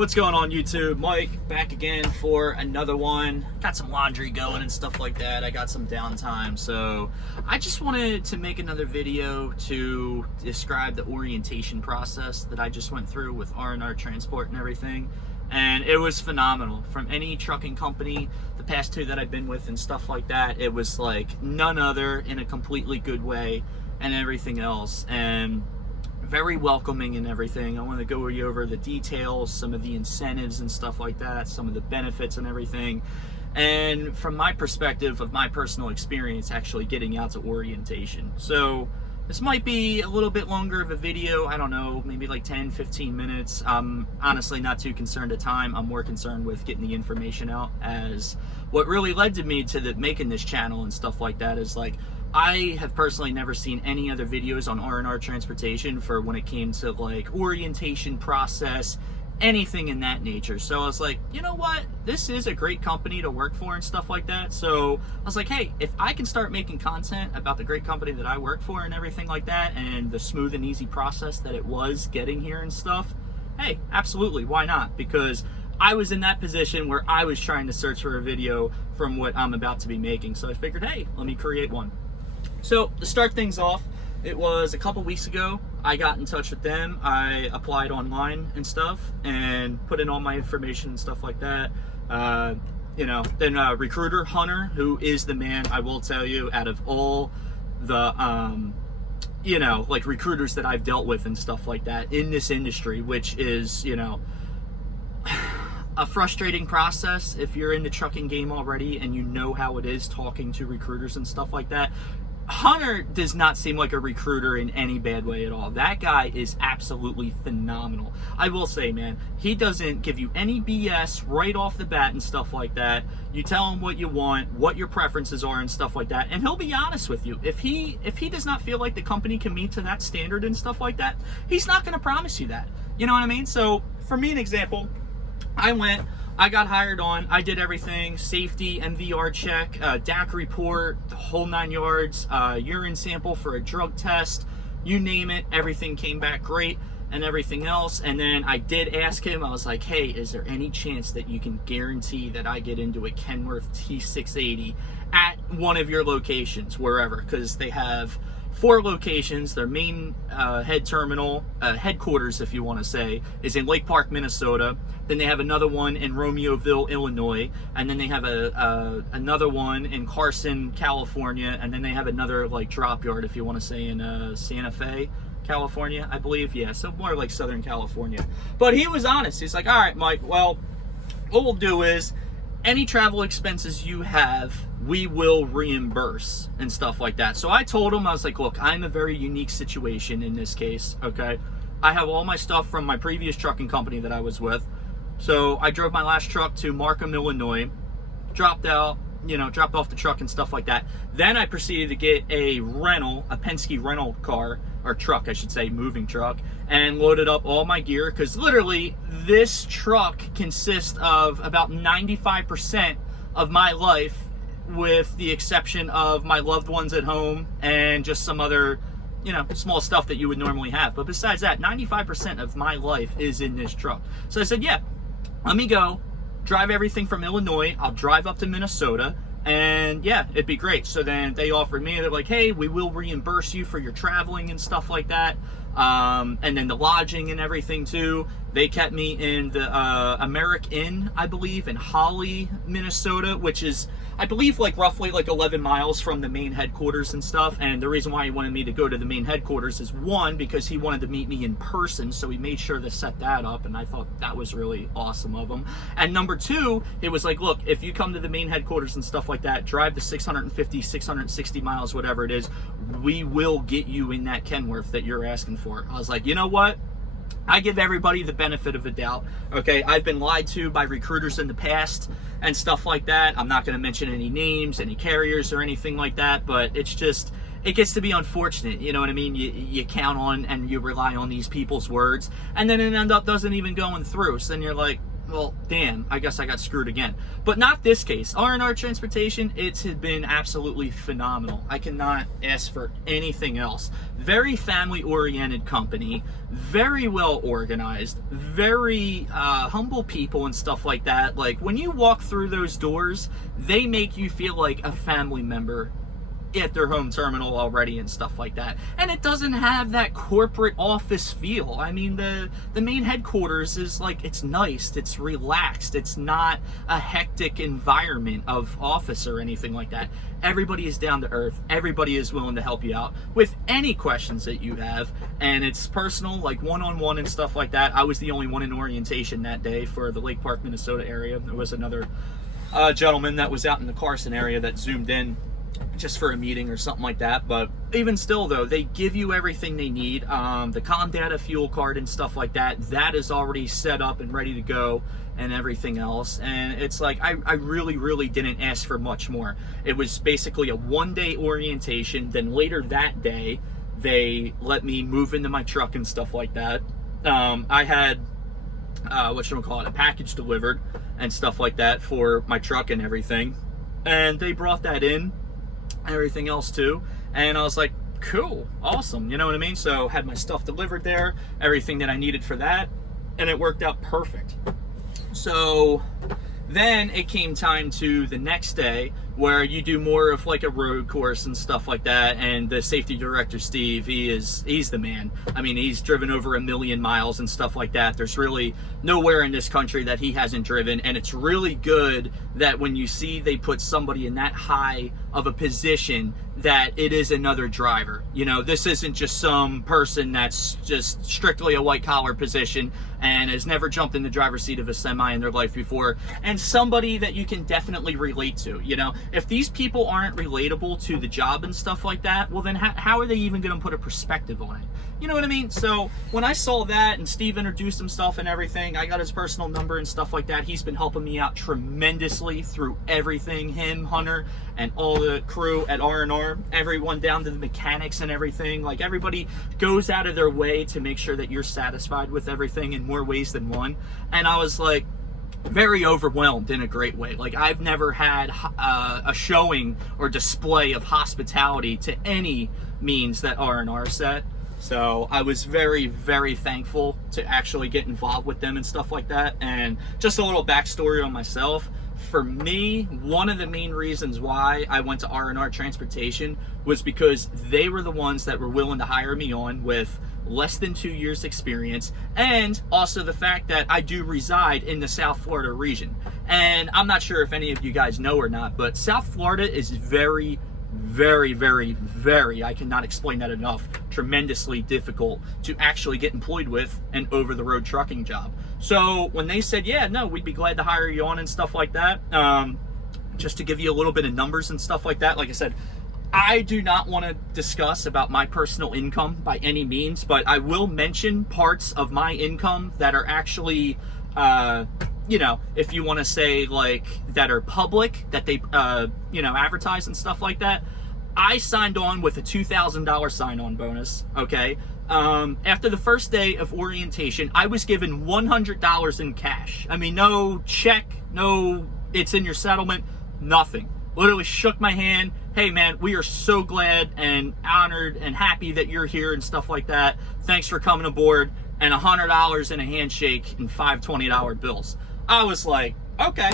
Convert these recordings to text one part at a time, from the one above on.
What's going on, YouTube? Mike back again for another one. Got some laundry going and stuff like that. I got some downtime, so I just wanted to make another video to describe the orientation process that I just went through with R&R Transport and everything. And it was phenomenal. From any trucking company, the past two that I've been with and stuff like that, it was like none other, in a completely good way and everything else. And very welcoming and everything. I want to go over the details, some of the incentives and stuff like that, some of the benefits and everything. And from my perspective of my personal experience actually getting out to orientation. So this might be a little bit longer of a video. I don't know, maybe like 10, 15 minutes. I'm honestly not too concerned at time. I'm more concerned with getting the information out, as what really led to me to making this channel and stuff like that is like, I have personally never seen any other videos on R&R Transportation for when it came to like orientation process, anything in that nature. So I was like, you know what? This is a great company to work for and stuff like that. So I was like, hey, if I can start making content about the great company that I work for and everything like that, and the smooth and easy process that it was getting here and stuff, hey, absolutely, why not? Because I was in that position where I was trying to search for a video from what I'm about to be making. So I figured, hey, let me create one. So to start things off, it was a couple weeks ago. I got in touch with them. I applied online and stuff and put in all my information and stuff like that. Then recruiter Hunter, who is the man, I will tell you, out of all the like recruiters that I've dealt with and stuff like that in this industry, which is, a frustrating process if you're in the trucking game already and you know how it is talking to recruiters and stuff like that. Hunter does not seem like a recruiter in any bad way at all. That guy is absolutely phenomenal. I will say, man, he doesn't give you any BS right off the bat and stuff like that. You tell him what you want, what your preferences are and stuff like that, and he'll be honest with you. If he does not feel like the company can meet to that standard and stuff like that, he's not going to promise you that. You know what I mean? So for me, an example, I got hired on, I did everything, safety, MVR check, DAC report, the whole 9 yards, urine sample for a drug test, you name it, everything came back great and everything else. And then I did ask him, I was like, hey, is there any chance that you can guarantee that I get into a Kenworth T680 at one of your locations, wherever? Because they have 4 locations. Their main headquarters, if you want to say, is in Lake Park, Minnesota. Then they have another one in Romeoville, Illinois, and then they have another one in Carson, California, and then they have another like drop yard, if you want to say, in Santa Fe, California, I believe. Yeah, so more like Southern California. But he was honest. He's like, all right, Mike, well, what we'll do is any travel expenses you have, we will reimburse and stuff like that. So I told him, I was like, look, I'm a very unique situation in this case, okay? I have all my stuff from my previous trucking company that I was with. So I drove my last truck to Markham, Illinois, dropped off the truck and stuff like that. Then I proceeded to get a Penske rental car, or truck, I should say, moving truck, and loaded up all my gear, because literally this truck consists of about 95% of my life, with the exception of my loved ones at home and just some other, small stuff that you would normally have. But besides that, 95% of my life is in this truck. So I said, yeah, let me go drive everything from Illinois. I'll drive up to Minnesota, and yeah, it'd be great. So then they offered me, they're like, hey, we will reimburse you for your traveling and stuff like that. And then the lodging and everything too. They kept me in the Americ Inn, I believe, in Holly, Minnesota, which is, I believe, like roughly like 11 miles from the main headquarters and stuff. And the reason why he wanted me to go to the main headquarters is, one, because he wanted to meet me in person, so he made sure to set that up, and I thought that was really awesome of him. And number two, it was like, look, if you come to the main headquarters and stuff like that, drive the 650, 660 miles, whatever it is, we will get you in that Kenworth that you're asking for. I was like, you know what? I give everybody the benefit of the doubt. Okay, I've been lied to by recruiters in the past and stuff like that. I'm not going to mention any names, any carriers or anything like that, but it's just, it gets to be unfortunate, you know what I mean? You count on and you rely on these people's words, and then it doesn't even going through. So then you're like, well, damn, I guess I got screwed again. But not this case. R&R Transportation, it's been absolutely phenomenal. I cannot ask for anything else. Very family-oriented company, very well organized, very humble people and stuff like that. Like, when you walk through those doors, they make you feel like a family member at their home terminal already and stuff like that. And it doesn't have that corporate office feel. I mean, the main headquarters is like, it's nice, it's relaxed, it's not a hectic environment of office or anything like that. Everybody is down to earth, everybody is willing to help you out with any questions that you have, and it's personal, like one-on-one and stuff like that. I was the only one in orientation that day for the Lake Park, Minnesota area. There was another gentleman that was out in the Carson area that zoomed in just for a meeting or something like that. But even still though, they give you everything they need. The com data fuel card and stuff like that, that is already set up and ready to go and everything else. And it's like, I really didn't ask for much more. It was basically a one-day orientation. Then later that day, they let me move into my truck and stuff like that. I had a package delivered and stuff like that for my truck and everything. And they brought that in, everything else too, and I was like, cool, awesome, you know what I mean? So had my stuff delivered there, everything that I needed for that, and it worked out perfect. So then it came time to the next day where you do more of like a road course and stuff like that, and the safety director, Steve, he's the man. I mean, he's driven over 1 million miles and stuff like that. There's really nowhere in this country that he hasn't driven, and it's really good that when you see they put somebody in that high of a position, that it is another driver. You know, this isn't just some person that's just strictly a white collar position and has never jumped in the driver's seat of a semi in their life before, and somebody that you can definitely relate to. You know, if these people aren't relatable to the job and stuff like that, well then how are they even going to put a perspective on it? You know what I mean? So when I saw that and Steve introduced himself and everything, I got his personal number and stuff like that. He's been helping me out tremendously through everything. Him, Hunter, and all the crew at R&R, everyone down to the mechanics and everything. Like, everybody goes out of their way to make sure that you're satisfied with everything in more ways than one. And I was like, very overwhelmed in a great way. Like, I've never had a showing or display of hospitality to any means that R&R set. So I was very thankful to actually get involved with them and stuff like that. And just a little backstory on myself. For me, one of the main reasons why I went to R&R Transportation was because they were the ones that were willing to hire me on with less than 2 years experience, and also the fact that I do reside in the South Florida region. And I'm not sure if any of you guys know or not, but South Florida is very, I cannot explain that enough, tremendously difficult to actually get employed with an over-the-road trucking job. So when they said, yeah, no, we'd be glad to hire you on and stuff like that, just to give you a little bit of numbers and stuff like that, like I said, I do not want to discuss about my personal income by any means, but I will mention parts of my income that are actually, you know, if you want to say, like, that are public, that they, you know, advertise and stuff like that. I signed on with a $2,000 sign-on bonus, okay? After the first day of orientation, I was given $100 in cash. I mean, no check, no, it's in your settlement, nothing. Literally shook my hand. Hey man, we are so glad and honored and happy that you're here and stuff like that. Thanks for coming aboard. And $100 in a handshake and 5 $20 bills. I was like, okay,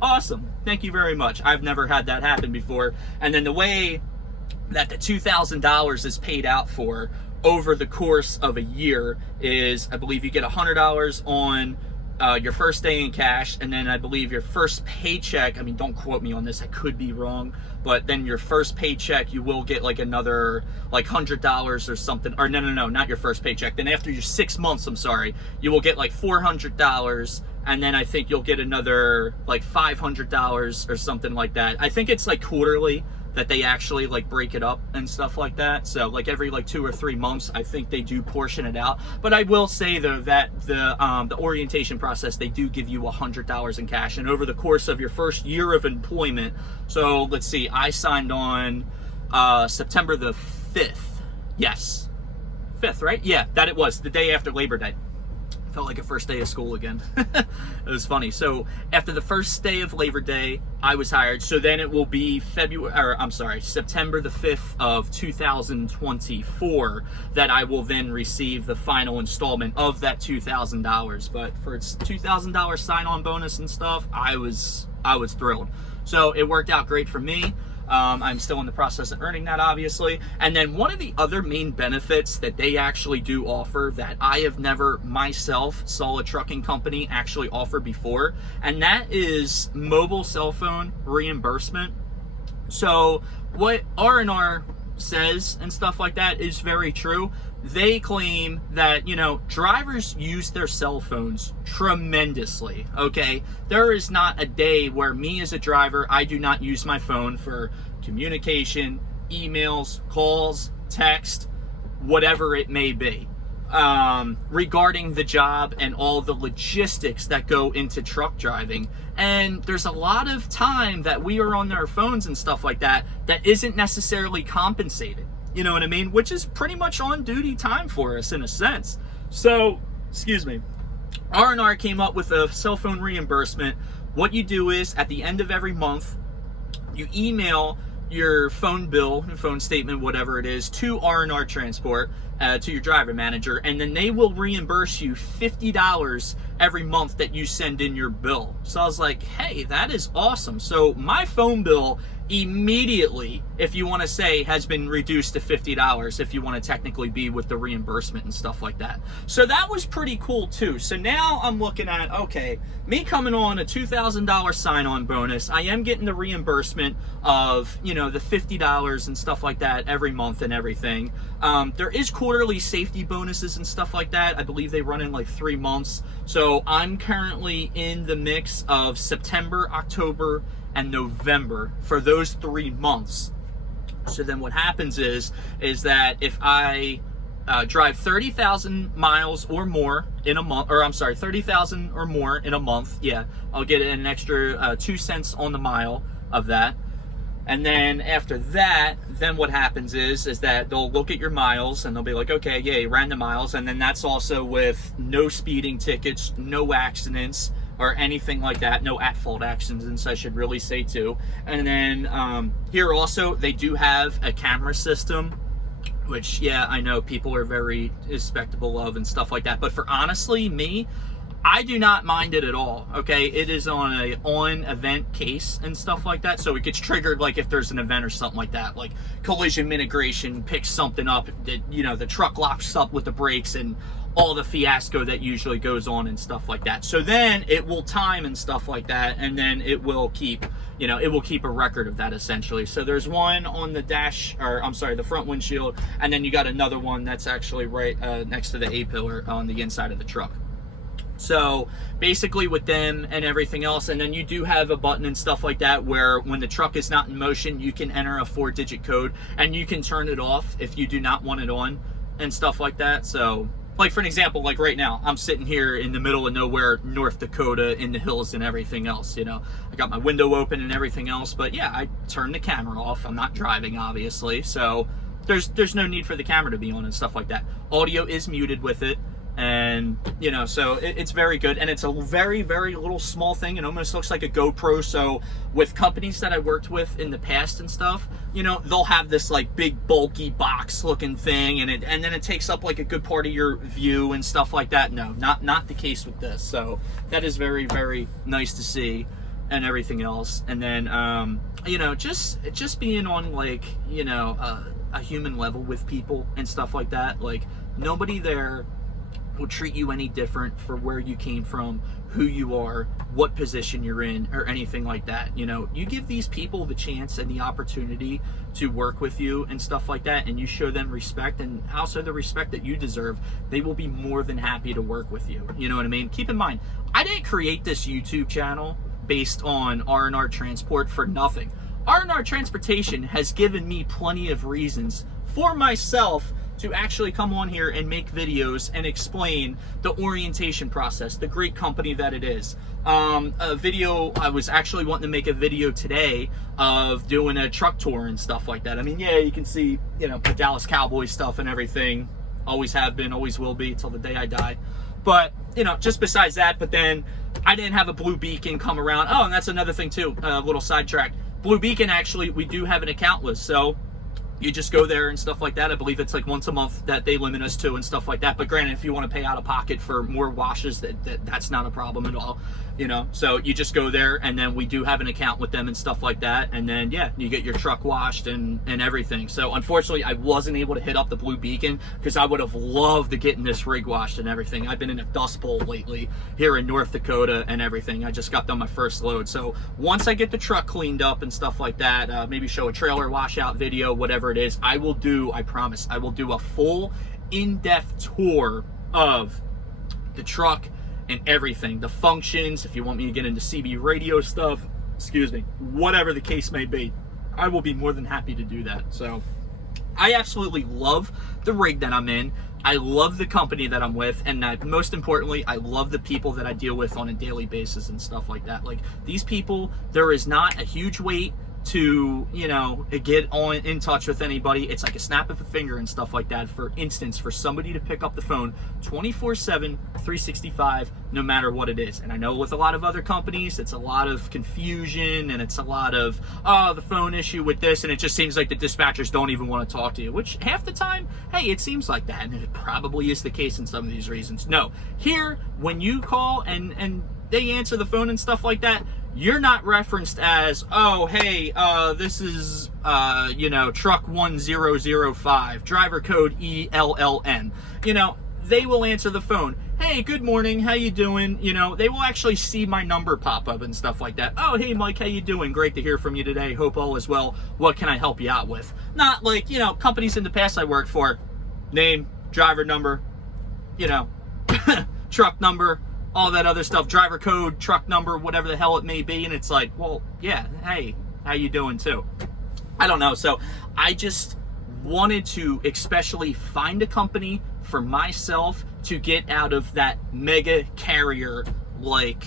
awesome. Thank you very much. I've never had that happen before. And then the way that the $2,000 is paid out for over the course of a year is, I believe you get $100 on your first day in cash, and then I believe your first paycheck, I mean, don't quote me on this, I could be wrong, but then your first paycheck, you will get like another like $100 or something, or no, not your first paycheck. Then after your 6 months, I'm sorry, you will get like $400, and then I think you'll get another like $500 or something like that. I think it's like quarterly that they actually like break it up and stuff like that. So like every like 2 or 3 months, I think they do portion it out. But I will say though that the orientation process, they do give you $100 in cash, and over the course of your first year of employment. So let's see, I signed on September the 5th. Yes, 5th, right? Yeah, that it was the day after Labor Day. Felt like a first day of school again. It was funny. So after the first day of Labor Day, I was hired. So then it will be September the 5th of 2024 that I will then receive the final installment of that $2,000. But for its $2,000 sign-on bonus and stuff, I was thrilled. So it worked out great for me. I'm still in the process of earning that, obviously. And then one of the other main benefits that they actually do offer that I have never myself saw a trucking company actually offer before, and that is mobile cell phone reimbursement. So what R&R says and stuff like that is very true. They claim that, drivers use their cell phones tremendously, okay? There is not a day where me as a driver, I do not use my phone for communication, emails, calls, text, whatever it may be, regarding the job and all the logistics that go into truck driving. And there's a lot of time that we are on our phones and stuff like that that isn't necessarily compensated. You know what I mean? Which is pretty much on duty time for us in a sense. So, excuse me. R&R came up with a cell phone reimbursement. What you do is at the end of every month, you email your phone bill, phone statement, whatever it is, to R&R Transport, to your driver manager, and then they will reimburse you $50 every month that you send in your bill. So I was like, hey, that is awesome. So my phone bill immediately, if you want to say, has been reduced to $50 if you want to technically be with the reimbursement and stuff like that. So that was pretty cool too. So now I'm looking at, okay, me coming on a $2,000 sign-on bonus, I am getting the reimbursement of, the $50 and stuff like that every month and everything. There is quarterly safety bonuses and stuff like that. I believe they run in like 3 months. So I'm currently in the mix of September, October, and November for those 3 months. So then what happens is that if I drive 30,000 miles or more in a month, 30,000 or more in a month, yeah, I'll get an extra 2 cents on the mile of that. And then after that, then what happens is that they'll look at your miles and they'll be like, okay, yeah, you ran the miles. And then that's also with no speeding tickets, no accidents, or anything like that. No at-fault accidents, I should really say too. And then here also, they do have a camera system, which, yeah, I know people are very skeptical of and stuff like that. But for honestly, me, I do not mind it at all, okay? It is on a on-event case and stuff like that, so it gets triggered like if there's an event or something like that, like collision mitigation picks something up, that, the truck locks up with the brakes and all the fiasco that usually goes on and stuff like that. So then it will time and stuff like that, and then it will keep, it will keep a record of that essentially. So there's one on the the front windshield, and then you got another one that's actually right next to the A-pillar on the inside of the truck. So basically with them and everything else, and then you do have a button and stuff like that where when the truck is not in motion, you can enter a 4-digit code and you can turn it off if you do not want it on and stuff like that. So like for an example, like right now, I'm sitting here in the middle of nowhere, North Dakota, in the hills and everything else, I got my window open and everything else, but yeah, I turned the camera off. I'm not driving, obviously, so there's no need for the camera to be on and stuff like that. Audio is muted with it. And, so it's very good. And it's a very, very little small thing. It almost looks like a GoPro. So with companies that I worked with in the past and stuff, they'll have this like big bulky box looking thing, and then it takes up like a good part of your view and stuff like that. No, not the case with this. So that is very, very nice to see and everything else. And then, just being on like, a human level with people and stuff like that. Like nobody there will treat you any different for where you came from, who you are, what position you're in, or anything like that. You give these people the chance and the opportunity to work with you and stuff like that, and you show them respect and also the respect that you deserve, they will be more than happy to work with you. You know what I mean? Keep in mind, I didn't create this YouTube channel based on R&R Transport for nothing. R&R Transportation has given me plenty of reasons for myself to actually come on here and make videos and explain the orientation process, the great company that it is. I was actually wanting to make a video today of doing a truck tour and stuff like that. I mean, yeah, you can see, the Dallas Cowboys stuff and everything. Always have been, always will be, till the day I die. But, you know, just besides that, but then I didn't have a Blue Beacon come around. Oh, and that's another thing too, a little sidetrack. Blue Beacon, actually, we do have an account list, so you just go there and stuff like that. I believe it's like once a month that they limit us to and stuff like that. But granted, if you want to pay out of pocket for more washes, that's not a problem at all, you know. So you just go there, and then we do have an account with them and stuff like that. And then, yeah, you get your truck washed and everything. So unfortunately, I wasn't able to hit up the Blue Beacon because I would have loved to get in this rig washed and everything. I've been in a dust bowl lately here in North Dakota and everything. I just got done my first load. So once I get the truck cleaned up and stuff like that, maybe show a trailer washout video, whatever it is, I promise, I will do a full in-depth tour of the truck and everything, the functions. If you want me to get into CB radio stuff, excuse me, whatever the case may be, I will be more than happy to do that. So I absolutely love the rig that I'm in. I love the company that I'm with, and most importantly, I love the people that I deal with on a daily basis and stuff like that. Like, these people, there is not a huge wait to, you know, get in touch with anybody. It's like a snap of a finger and stuff like that. For instance, for somebody to pick up the phone 24/7, 365, no matter what it is. And I know with a lot of other companies, it's a lot of confusion, and it's a lot of, oh, the phone issue with this, and it just seems like the dispatchers don't even want to talk to you, which half the time, hey, it seems like that, and it probably is the case in some of these reasons. No, here, when you call and they answer the phone and stuff like that, you're not referenced as, oh, hey, this is, you know, truck 1005, driver code ELLM. You know, they will answer the phone. Hey, good morning, how you doing? You know, they will actually see my number pop up and stuff like that. Oh, hey, Mike, how you doing? Great to hear from you today. Hope all is well. What can I help you out with? Not like, you know, companies in the past I worked for, name, driver number, you know, truck number, all that other stuff, driver code, truck number, whatever the hell it may be. And it's like, well, yeah, hey, how you doing too? I don't know. So I just wanted to especially find a company for myself to get out of that mega carrier, like,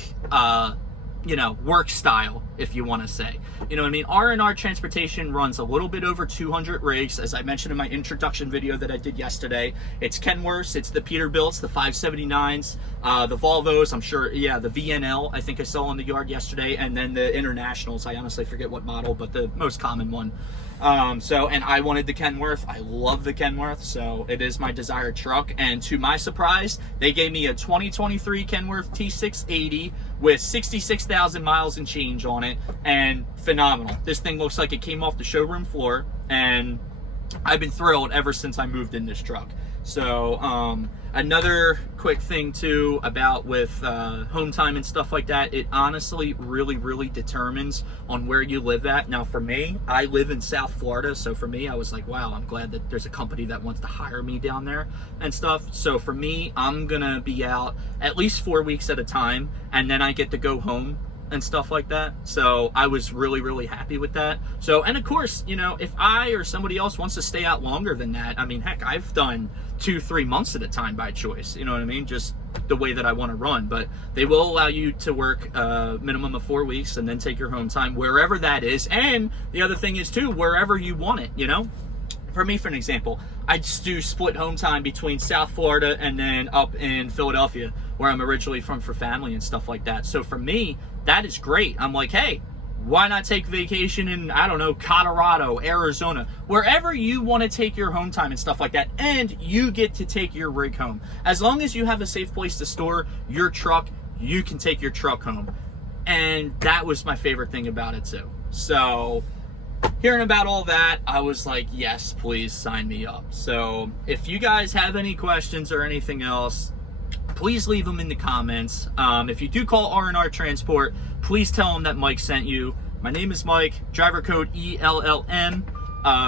you know, work style, if you want to say. You know what I mean? R&R Transportation runs a little bit over 200 rigs, as I mentioned in my introduction video that I did yesterday. It's Kenworths, it's the Peterbilts, the 579s, the Volvos, I'm sure, yeah, the VNL, I think I saw in the yard yesterday, and then the Internationals. I honestly forget what model, but the most common one. And I wanted the Kenworth. I love the Kenworth, so it is my desired truck. And to my surprise, they gave me a 2023 Kenworth T680 with 66,000 miles and change on it, and phenomenal. This thing looks like it came off the showroom floor, and I've been thrilled ever since I moved in this truck. So another quick thing too about with home time and stuff like that, it honestly really determines on where you live at. Now for me, I live in South Florida, so for me, I was like, wow, I'm glad that there's a company that wants to hire me down there and stuff. So for me, I'm gonna be out at least 4 weeks at a time, and then I get to go home and stuff like that. So I was really happy with that. So, and of course, you know, if I or somebody else wants to stay out longer than that, I mean, heck, I've done 2-3 months at a time by choice, you know what I mean, just the way that I want to run. But they will allow you to work a minimum of 4 weeks and then take your home time wherever that is. And the other thing is too, wherever you want it, you know. For me, for an example, I just do split home time between South Florida and then up in Philadelphia, where I'm originally from for family and stuff like that. So for me, that is great. I'm like, hey, why not take vacation in, I don't know, Colorado, Arizona, wherever you want to take your home time and stuff like that, and you get to take your rig home. As long as you have a safe place to store your truck, you can take your truck home. And that was my favorite thing about it too. So hearing about all that, I was like, yes, please sign me up. So if you guys have any questions or anything else, please leave them in the comments. If you do call R&R Transport, please tell them that Mike sent you. My name is Mike, driver code ELLM,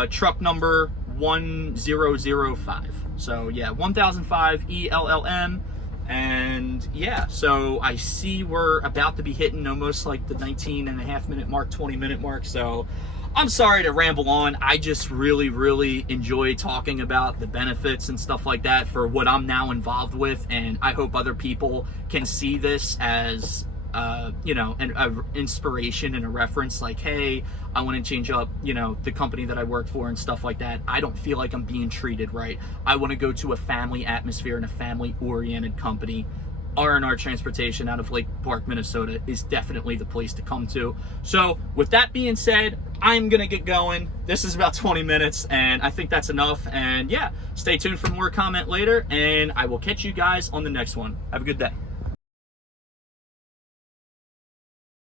truck number 1005. So yeah, 1005 ELLM. And yeah, so I see we're about to be hitting almost like the 19.5-minute mark, 20-minute mark. So I'm sorry to ramble on. I just really enjoy talking about the benefits and stuff like that for what I'm now involved with, and I hope other people can see this as you know, an inspiration and a reference, like, hey, I want to change up, you know, the company that I work for and stuff like that. I don't feel like I'm being treated right. I want to go to a family atmosphere and a family-oriented company R&R Transportation out of Lake Park, Minnesota is definitely the place to come to. So with that being said, I'm gonna get going. This is about 20 minutes and I think that's enough. And yeah, stay tuned for more comment later and I will catch you guys on the next one. Have a good day.